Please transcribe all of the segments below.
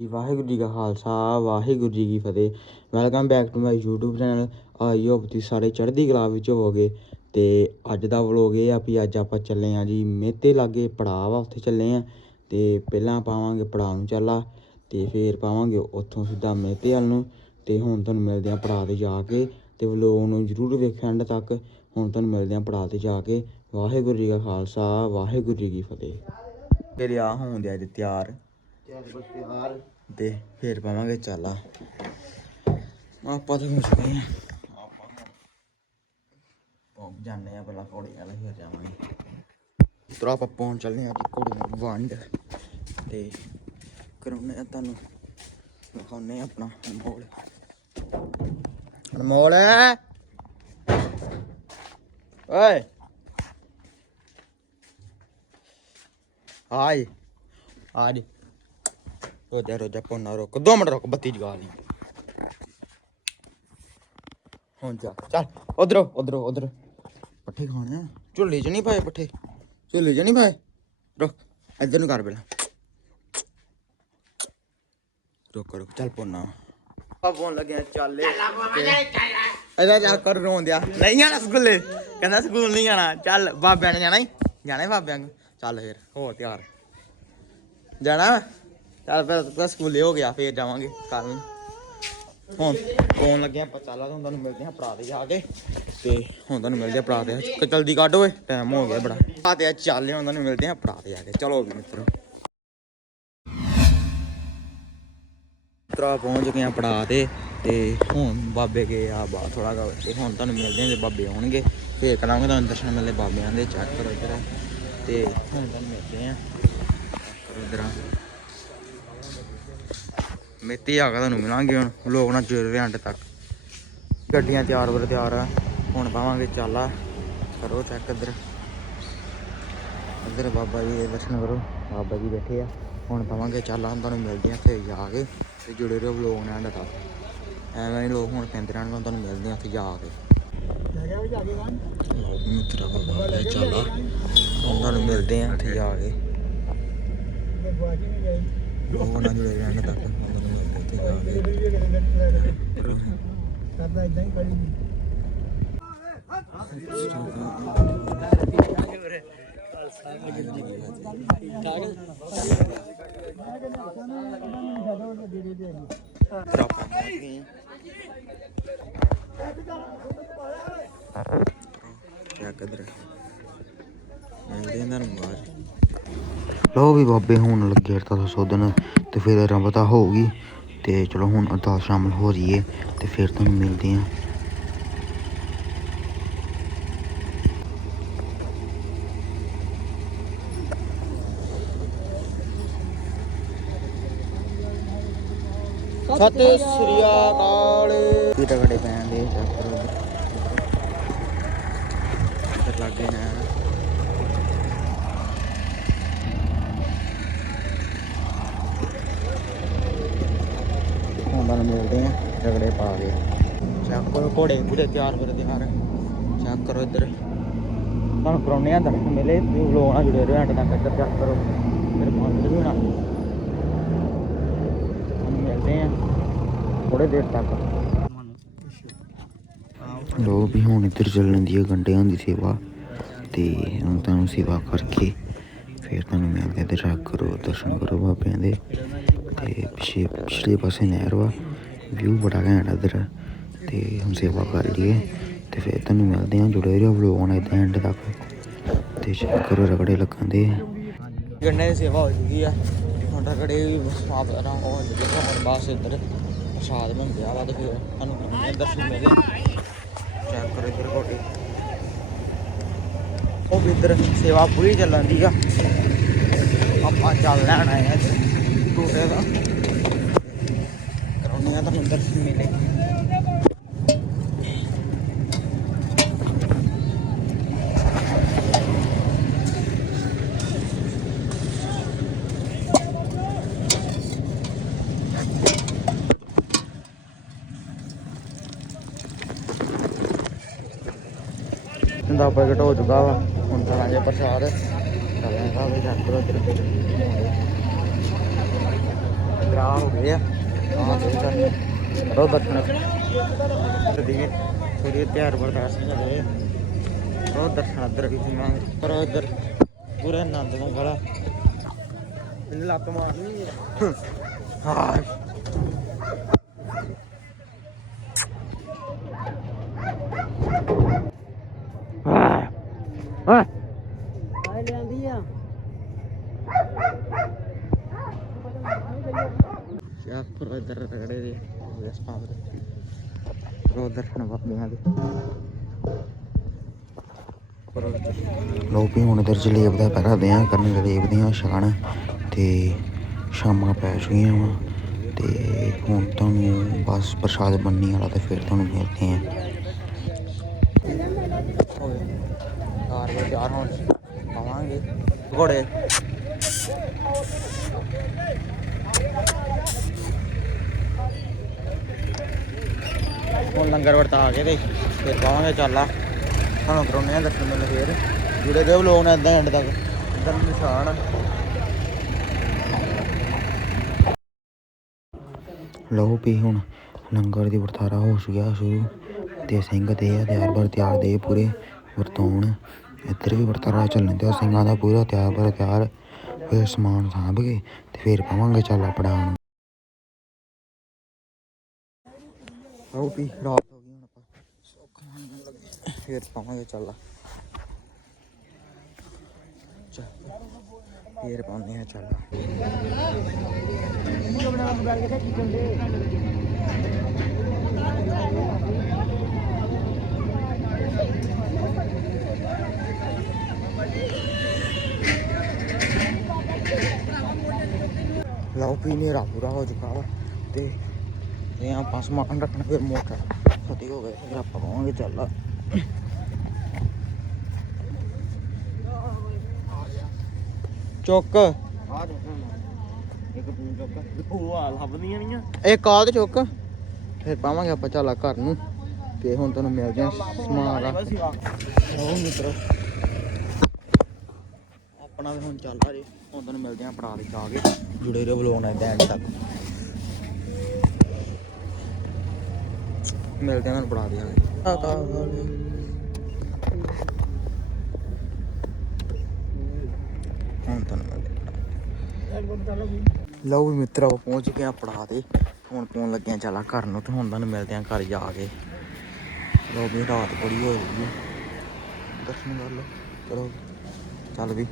ਜੀ, ਵਾਹਿਗੁਰੂ ਜੀ ਕਾ ਖਾਲਸਾ, ਵਾਹਿਗੁਰੂ ਜੀ ਕੀ ਫਤਿਹ। Welcome back to my YouTube channel. I hope ਤੁਸੀਂ ਸਾਰੇ ਚੜ੍ਹਦੀ ਕਲਾ ਵਿੱਚ ਹੋਵੋਗੇ। ਤੇ ਅੱਜ ਦਾ ਵਲੋਗ ਇਹ ਆ ਵੀ ਅੱਜ ਆਪਾਂ ਚੱਲੇ ਆ ਜੀ, ਮੇਤੇ ਲਾਗੇ ਪੜਾਅ ਵਾ, ਉੱਥੇ ਚੱਲੇ ਆ। ਤੇ ਪਹਿਲਾਂ ਪਾਵਾਂਗੇ ਪੜਾਅ ਨੂੰ ਚੱਲਾ, ਤੇ ਫੇਰ ਪਾਵਾਂਗੇ ਉੱਥੋਂ ਸਿੱਧਾ ਮੇਤੇ ਵੱਲ ਨੂੰ। ਤੇ ਹੁਣ ਤੁਹਾਨੂੰ ਮਿਲਦੇ ਆ ਪੜਾਅ ਤੇ ਜਾ ਕੇ। ਤੇ ਵਲੋਗ ਨੂੰ ਜਰੂਰ ਵੇਖਿਓ ਐਂਡ ਤੱਕ। ਹੁਣ ਤੁਹਾਨੂੰ ਮਿਲਦੇ ਆ ਪੜਾਅ ਤੇ ਜਾ ਕੇ। ਵਾਹਿਗੁਰੂ ਜੀ ਕਾ ਖਾਲਸਾ, ਵਾਹਿਗੁਰੂ ਜੀ ਕੀ ਫਤਿਹ। ਤੇ ਲਿਆ ਹੋਣ ਦਿਆ ਜੀ ਤਿਆਰ। ਤੇ ਫੇਰ ਪਾਵਾਂਗੇ ਚਾਲਾ। ਆਪਾਂ ਤਾਂ ਕੁਛ ਨਹੀਂ ਆਪਾਂ ਪਹੁੰਚ ਜਾਂਦੇ ਆ ਪਹਿਲਾਂ ਘੋੜੇ ਵਾਲਾ, ਫਿਰ ਜਾਵਾਂਗੇ। ਤਰਾ ਆਪਾਂ ਪਹੁੰਚ ਚੱਲੇ ਆ ਜੀ ਵੰਡ। ਤੇ ਕਰਾਉਨੇ ਆ ਤੁਹਾਨੂੰ ਵਿਖਾਉਨੇ ਆਪਣਾ ਅਨਮੋਲ। ਅਨਮੋਲ! ਓਏ! ਆਏ। ਆਜ ਰੋਜਾ ਰੋਜਾ ਪੋਨਾ ਰੁਕ ਦੋ ਮਿੰਟ ਰੁਕ ਬੱਤੀ ਜਗਾ ਲਈ। ਹੁਣ ਜਾ ਚੱਲ ਉਧਰੋਂ ਉਧਰੋਂ ਉਧਰ। ਪੱਠੇ ਖਾਣੇ ਆ? ਝੁੱਲੇ ਚ ਨਹੀਂ ਪਾਏ ਪੱਠੇ? ਝੁੱਲੇ ਚ ਨਹੀਂ ਪਾਏ? ਰੁਕ ਇੱਧਰ ਨੂੰ ਕਰ ਪਹਿਲਾਂ। ਰੁਕ ਰੁਕ ਚੱਲ ਪੋਨਾ ਆ ਫੋਨ ਲੱਗਿਆ ਚੱਲੇ ਇਹਦਾ ਜਾ ਕਰ ਰੋਂਦਿਆ ਨਹੀਂ ਆਣਾ ਸਕੂਲੇ। ਕਹਿੰਦਾ ਸਕੂਲ ਨਹੀਂ ਆਣਾ ਚੱਲ ਬਾਬਿਆਂ ਨੇ ਜਾਣਾ ਹੀ ਜਾਣਾ ਹੀ ਬਾਬਿਆਂ ਨੂੰ। ਚੱਲ ਫੇਰ ਹੋ ਤਿਆਰ। ਜਾਣਾ? ਚੱਲ ਫਿਰ ਤਾਂ ਸਕੂਲੇ ਹੋ ਗਿਆ, ਫੇਰ ਜਾਵਾਂਗੇ ਕੱਲ ਨੂੰ। ਹੁਣ ਫੋਨ ਲੱਗਿਆ ਆਪਾਂ, ਚੱਲਾ ਤੁਹਾਨੂੰ ਮਿਲਦੇ ਹਾਂ ਭਰਾ ਦੇ ਜਾ ਕੇ। ਤੇ ਹੁਣ ਤੁਹਾਨੂੰ ਮਿਲਦੇ ਆ ਭਰਾ ਦੇ ਜਲਦੀ ਕੱਢ ਓਏ ਟਾਈਮ ਹੋ ਗਿਆ ਬੜਾ। ਆ ਤੇ ਚੱਲ ਹੁਣ ਤੁਹਾਨੂੰ ਮਿਲਦੇ ਆ ਭਰਾ ਦੇ ਜਾ ਕੇ। ਚਲੋ ਵੀ ਮਿੱਤਰੋ। ਤਰਾ ਪਹੁੰਚ ਗਏ ਆ ਪੜਾ ਤੇ ਤੇ ਹੁਣ ਬਾਬੇ ਗਏ ਆ ਬਾ ਥੋੜਾ ਗਾ ਤੇ ਹੁਣ ਤੁਹਾਨੂੰ ਮਿਲਦੇ ਆ ਜੇ ਬਾਬੇ ਆਉਣਗੇ। ਫੇਰ ਕਰਾਂਗੇ ਤੁਹਾਨੂੰ ਦਰਸ਼ਨ ਮਿਲੇ ਬਾਬਿਆਂ ਦੇ, ਚੈੱਕ ਕਰੋ ਇੱਧਰ। ਤੇ ਹੁਣ ਤੁਹਾਨੂੰ ਮਿਲਦੇ ਆ ਕਰੋ ਇੱਧਰ। ਮੇਤੀ ਆ ਗਿਆ ਤੁਹਾਨੂੰ ਮਿਲਾਂਗੇ ਹੁਣ। ਲੋਕ ਨਾ ਜੁੜ ਰਹੇ ਅੰਡ ਤੱਕ। ਗੱਡੀਆਂ ਤਿਆਰ ਬਰ ਤਿਆਰ ਆ। ਹੁਣ ਪਾਵਾਂਗੇ ਚਾਲਾ। ਕਰੋ ਚੈੱਕ ਇੱਧਰ। ਇੱਧਰ ਬਾਬਾ ਜੀ ਦੇ ਦਰਸ਼ਨ ਕਰੋ। ਬਾਬਾ ਜੀ ਬੈਠੇ ਆ। ਹੁਣ ਪਾਵਾਂਗੇ ਚਾਲਾ। ਹੁਣ ਤੁਹਾਨੂੰ ਮਿਲਦੇ ਆ ਇੱਥੇ ਜਾ ਕੇ। ਤੇ ਜੁੜੇ ਰਹੋ ਵਲੋਗ ਨਾਲ ਅੰਡ ਤੱਕ। ਐਵੇਂ ਹੀ ਲੋਕ ਹੁਣ ਕਹਿੰਦੇ ਰਹਿਣ ਤੁਹਾਨੂੰ ਮਿਲਦੇ ਆ ਉੱਥੇ ਜਾ ਕੇ। ਮਿੱਤਰਾ ਬਾਬਾ ਲੈ ਚਾਲਾ। ਹੁਣ ਤੁਹਾਨੂੰ ਮਿਲਦੇ ਆ ਉੱਥੇ ਜਾ ਕੇ। ਉਹ ਨਾ ਜੁੜੇ ਰਹਿਣ ਤੱਕ। ਕਰਦਾ ਇਦਾਂ ਹੀ ਖੜੀ ਲੋ ਵੀ ਬਾਬੇ ਹੁਣ ਲੱਗੇ ਤਾਂ ਸੋਧਨ ਤੇ ਫਿਰ ਰੰਬਤਾ ਹੋਊਗੀ। ਤੇ ਚਲੋ ਹੁਣ ਅਰਦਾਸ ਸ਼ਾਮਲ ਹੋ ਜਾਈਏ ਤੇ ਫਿਰ ਤੁਹਾਨੂੰ ਮਿਲਦੇ ਆਂ। ਸਤਿ ਸ੍ਰੀ ਅਕਾਲ। ਕੀ ਟਕੜੇ ਪੈਣ ਦੇ? ਚੈੱਕ ਕਰੋ। ਇੱਧਰ ਲੱਗੇ ਨੇ ਹੁਣ ਤੁਹਾਨੂੰ ਮਿਲਦੇ ਆ ਟਕੜੇ ਪਾ ਚੈੱਕ ਕਰੋ, ਘੋੜੇ ਪੂਰੇ ਤਿਆਰ ਕਰ ਤਿਆਰ ਚੈੱਕ ਕਰੋ ਇੱਧਰ। ਤੁਹਾਨੂੰ ਕਰਾਉਣੇ ਆ ਦਰਸ਼ਨ ਮਿਲੇ ਵੀ ਲੋਕ ਨਾਲ ਜੁੜੇ ਰਹੋ, ਐਂਡ ਤੱਕ ਇੱਧਰ ਚੈੱਕ ਕਰੋ। ਫਿਰ ਪਹੁੰਚ ਵੀ ਹੋਣਾ ਹੁਣ ਮਿਲਦੇ ਆ ਥੋੜੇ ਦੇਰ ਤੱਕ। ਲੋ ਵੀ ਹੁਣ ਇੱਧਰ ਚੱਲਣ ਦੀ ਹੈ ਗੰਡਿਆਂ ਦੀ ਸੇਵਾ। ਤੇ ਹੁਣ ਤੁਹਾਨੂੰ ਸੇਵਾ ਕਰਕੇ ਫਿਰ ਤੁਹਾਨੂੰ ਮਿਲਦੇ ਤੇ ਚੈੱਕ ਕਰੋ, ਦਰਸ਼ਨ ਕਰੋ ਬਾਬਿਆਂ ਦੇ। ਤੇ ਪਿਛੇ ਪਿਛਲੇ ਪਾਸੇ ਨਹਿਰ ਵਾ। ਵਿਊ ਬੜਾ ਘੈਂਟ ਆ ਇੱਧਰ। ਤੇ ਹੁਣ ਸੇਵਾ ਕਰ ਲਈਏ। ਤੇ ਫਿਰ ਤੁਹਾਨੂੰ ਮਿਲਦੇ ਆ ਜੁੜੇ ਰਹੋ ਵਲੋਗ ਨਾਲ ਇਦਾਂ ਐਂਡ ਤੱਕ। ਤੇ ਚੈੱਕ ਕਰੋ ਰਗੜੇ ਲੱਗਣ ਦੇ। ਗੰਡੇ ਦੀ ਸੇਵਾ ਹੋ ਚੁੱਕੀ ਆ। ਹੁਣ ਰਗੜੇ ਵੀ ਸਮਾਪਤ ਨਾ ਹੋ ਚੁੱਕੇ ਹੁਣ ਬਸ ਇੱਧਰ ਪ੍ਰਸ਼ਾਦ ਬਣ ਗਿਆ ਵਾ ਤੇ ਫਿਰ ਤੁਹਾਨੂੰ ਕਰਾਉਂਦੇ ਦਰਸ਼ਨ ਮਿਲੇ। ਚੈੱਕ ਕਰੋ ਇੱਧਰ ਕੋਟੀ ਉਹ ਵੀ ਇੱਧਰ ਸੇਵਾ ਪੂਰੀ ਚੱਲਣ ਦੀ ਆ। ਆਪਾਂ ਚੱਲ ਲੈਣ ਆਏ ਟੂਟੇ ਦਾ। ਕਰਾਉਂਦੇ ਆ ਤੁਹਾਨੂੰ ਦਰਸ਼ਨ ਮਿਲੇ। ਦਾ ਪ੍ਰਗਟ ਹੋ ਚੁੱਕਾ ਵਾ। ਹੁਣ ਕਰਾਂਗੇ ਪ੍ਰਸ਼ਾਦ ਕਰਾਂਗੇ ਵੀ ਚੱਕ ਕਰੋ ਇੱਧਰ। ਤਿਆਰ ਹੋ ਗਏ ਆ। ਰੋ ਦਰਸ਼ਨ ਦੀਏ ਥੋੜੀ ਤਿਆਰ ਬਰਦਾਸ਼ਤ ਨਹੀਂ ਹੋਏ ਉਹ ਦਰਸ਼ਨ ਅੰਦਰ ਵੀ ਮੈਂ ਪਰ ਇੱਧਰ ਪੂਰਾ ਆਨੰਦ ਦਾ ਗਲਾ ਇਹਨੇ ਲੱਤ ਮਾਰਨੀ ਹਾਂ ਹਾਂ ਆਏ ਲਿਆਂਦੀ ਆ ਕਿਆ ਕਰੋ ਇੱਧਰ ਰਗੜੇ ਦੇ। ਇਸ ਪਾਵਰ ਰੋ ਦਰਸ਼ਨ ਬਾਬਿਆਂ ਦੇ। ਲੋ ਵੀ ਹੁਣ ਇਧਰ ਜਲੇਬ ਦਾ ਪਹਿਰਾ ਦਿਆਂ ਕਰਨ ਜਲੇਬ ਦੀਆਂ ਛਕਣ ਤੇ ਸ਼ਾਮਾਂ ਪੈ ਚੁੱਕੀਆਂ ਵਾ। ਤੇ ਹੁਣ ਤੁਹਾਨੂੰ ਬਸ ਪ੍ਰਸ਼ਾਦ ਬੰਨੀ ਵਾਲਾ ਤੇ ਫਿਰ ਤੁਹਾਨੂੰ ਮਿਲਦੇ ਆ। ਕਾਰ ਦੇ ਚਾਰ ਹੁਣ। ਪਾਵਾਂਗੇ। ਘੋੜੇ। ਲੰਗਰ ਵਰਤਾ ਕੇ ਤੇ ਫਿਰ ਪਾਵਾਂਗੇ ਚਾਲਾ ਸਾਨੂੰ ਕਰਾਉਣੇ ਆ ਦਰਸ਼ਨ ਮਿਲ ਫੇਰ। ਜੁੜੇ ਦੇ ਲੋਕ ਨੇ ਇਦਾਂ ਐਂਡ ਤੱਕ। ਇਦਾਂ ਨਿਸ਼ਾਨ ਲਓ ਵੀ ਹੁਣ ਲੰਗਰ ਦੀ ਵਰਤਾਰਾ ਹੋ ਗਿਆ ਸ਼ੁਰੂ। ਤੇ ਸਿੰਘ ਦੇ ਆ, ਤਿਆਰ ਬਰ ਤਿਆਰ ਦੇ ਪੂਰੇ ਵਰਤਾਉਣ। ਇੱਧਰ ਵੀ ਵਰਤਾਰਾ ਚੱਲਣ ਤੇ ਸਿੰਘਾਂ ਦਾ ਪੂਰਾ ਤਿਆਰ ਬਰ ਤਿਆਰ। ਫਿਰ ਸਮਾਨ ਸਾਂਭ ਕੇ ਤੇ ਫਿਰ ਪਾਵਾਂਗੇ ਚੱਲ ਪੜਾਉਣ ਆਓ ਵੀ ਰਾਤ ਹੋ ਗਈ ਹੁਣ ਆਪਾਂ ਸੁੱਖ ਮੰਗਣ ਲੱਗੇ ਫਿਰ ਪਾਵਾਂਗੇ ਚੱਲ ਫਿਰ ਪਾਉਂਦੇ ਆ ਚੱਲ ਲਓ ਵੀ ਨੇਰਾ ਪੂਰਾ ਹੋ ਚੁੱਕਾ ਵਾ ਤੇ ਇਹ ਆਪਾਂ ਸਮਾਨ ਰੱਖਣਾ ਫਿਰ ਮੋਟਰ। ਫਤੀ ਹੋ ਗਏ, ਫਿਰ ਆਪਾਂ ਪਾਵਾਂਗੇ ਚਾਲਾ। ਚੁੱਕ। ਇੱਕ ਪੂੰ ਚੁੱਕ ਭੂਆ ਲੱਭਦੀਆਂ ਨਹੀਂ ਆ ਇਹ ਕਾਲ ਤੇ ਚੁੱਕ? ਫਿਰ ਪਾਵਾਂਗੇ ਆਪਾਂ ਚੱਲ ਘਰ ਨੂੰ। ਤੇ ਹੁਣ ਤੁਹਾਨੂੰ ਮਿਲਦੇ ਜਾਂ ਸਮਾਨ ਦਾ ਉਹ ਮਿੱਤਰੋ। ਆਪਣਾ ਵੀ ਹੁਣ ਚੱਲ ਰਿਹਾ ਹੁਣ ਤੁਹਾਨੂੰ ਮਿਲਦੇ ਆਂ ਪੜਾ ਦੇ ਜਾ ਕੇ। ਜੁੜੇ ਰਹੋ ਬਲੌਗ ਨਾਲ ਐਂਡ ਤੱਕ। ਮਿਲਦੇ ਆਂ, ਤੁਹਾਨੂੰ ਪੜਾ ਦਿਆਂਗੇ। ਹੁਣ ਤੁਹਾਨੂੰ ਮਿਲਦੇ ਲਓ ਵੀ ਮਿੱਤਰੋ, ਪਹੁੰਚ ਗਏ ਆ ਪੜਾ ਤੇ। ਹੁਣ ਪਹੁੰਚ ਲੱਗੇ ਆ ਚਾਲਾ ਘਰ ਨੂੰ ਤੇ ਹੁਣ ਤੁਹਾਨੂੰ ਮਿਲਦੇ ਆ ਘਰ ਜਾ ਕੇ। ਲਓ ਵੀ ਰਾਤ ਬੜੀ ਹੋ ਰਹੀ ਦਰਸ਼ਨ ਕਰ ਲਓ। ਚਲੋ ਚੱਲ ਵੀ।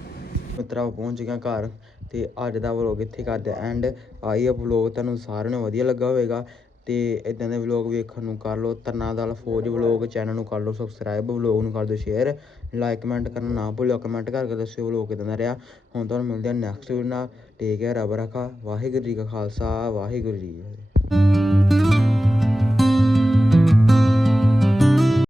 ਮਿੱਤਰੋ, ਪਹੁੰਚ ਗਿਆ ਘਰ ਤੇ ਅੱਜ ਦਾ ਵਲੋਗ ਇੱਥੇ ਕਰਦੇ ਐਂਡ ਆਈ ਆ ਵਲੋਗ ਤੁਹਾਨੂੰ ਸਾਰਿਆਂ ਨੂੰ ਵਧੀਆ ਲੱਗਾ ਹੋਵੇਗਾ। ਅਤੇ ਇੱਦਾਂ ਦੇ ਵਲੋਗ ਵੇਖਣ ਨੂੰ ਕਰ ਲਓ, ਤਰਨਾ ਦਲ ਫੌਜ ਵਲੋਗ ਚੈਨਲ ਨੂੰ ਕਰ ਲਓ ਸਬਸਕ੍ਰਾਈਬ ਵਲੋਗ ਨੂੰ ਕਰ ਦਿਓ ਸ਼ੇਅਰ ਲਾਈਕ ਕਮੈਂਟ ਕਰਨਾ ਨਾ ਭੁੱਲਿਓ ਕਮੈਂਟ ਕਰਕੇ ਦੱਸਿਓ ਵਲੋਗ ਕਿਦਾਂ ਦਾ ਰਿਹਾ। ਹੁਣ ਤੁਹਾਨੂੰ ਮਿਲਦੇ ਆ ਨੈਕਸਟ ਵੀਡੀਓ ਨਾਲ। ਟੇਕ ਕੇਅਰ ਰੱਬ ਰੱਖਾ। ਵਾਹਿਗੁਰੂ ਜੀ ਕਾ ਖਾਲਸਾ, ਵਾਹਿਗੁਰੂ ਜੀ